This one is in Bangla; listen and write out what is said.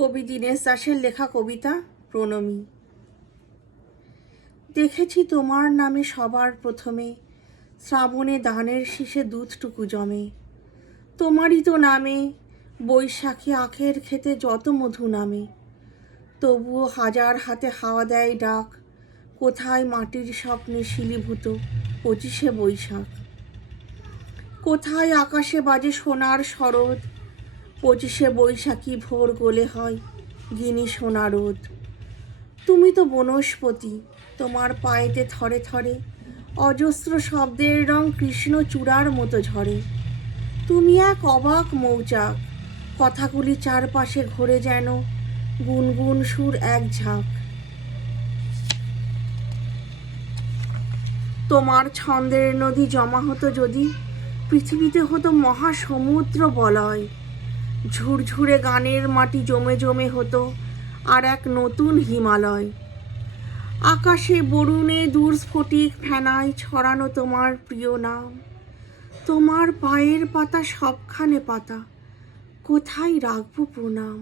কবি দীনেশ দাশের লেখা কবিতা প্রণমী। দেখেছি তোমার নামে সবার প্রথমে শ্রাবণে দানের শীষে দুধটুকু জমে। তোমারই তো নামে বৈশাখী আখের খেতে যত মধু নামে। তবুও হাজার হাতে হাওয়া দেয় ডাক, কোথায় মাটির স্বপ্নে শিলীভূত 25শে বৈশাখ। কোথায় আকাশে বাজে সোনার শরৎ, 25শে বৈশাখী ভোর গোলে হয় গিনি সোনা রোদ। তুমি তো বনস্পতি, তোমার পায়েতে থরে থরে অজস্র শব্দের রং কৃষ্ণ চূড়ার মতো ঝরে। তুমি এক অবাক মৌচাক, কথাগুলি চারপাশে ঘোরে যেন গুনগুন সুর এক ঝাঁক। তোমার ছন্দের নদী জমা হতো যদি, পৃথিবীতে হতো মহাসমুদ্র বলয়। ঝুরঝুরে গানের মাটি জমে জমে হতো আর এক নতুন হিমালয়। আকাশে বরুণে দূর স্ফটিক ফেনায় ছড়ানো তোমার প্রিয় নাম। তোমার পায়ের পাতা সবখানে পাতা, কোথায় রাখবো প্রণাম।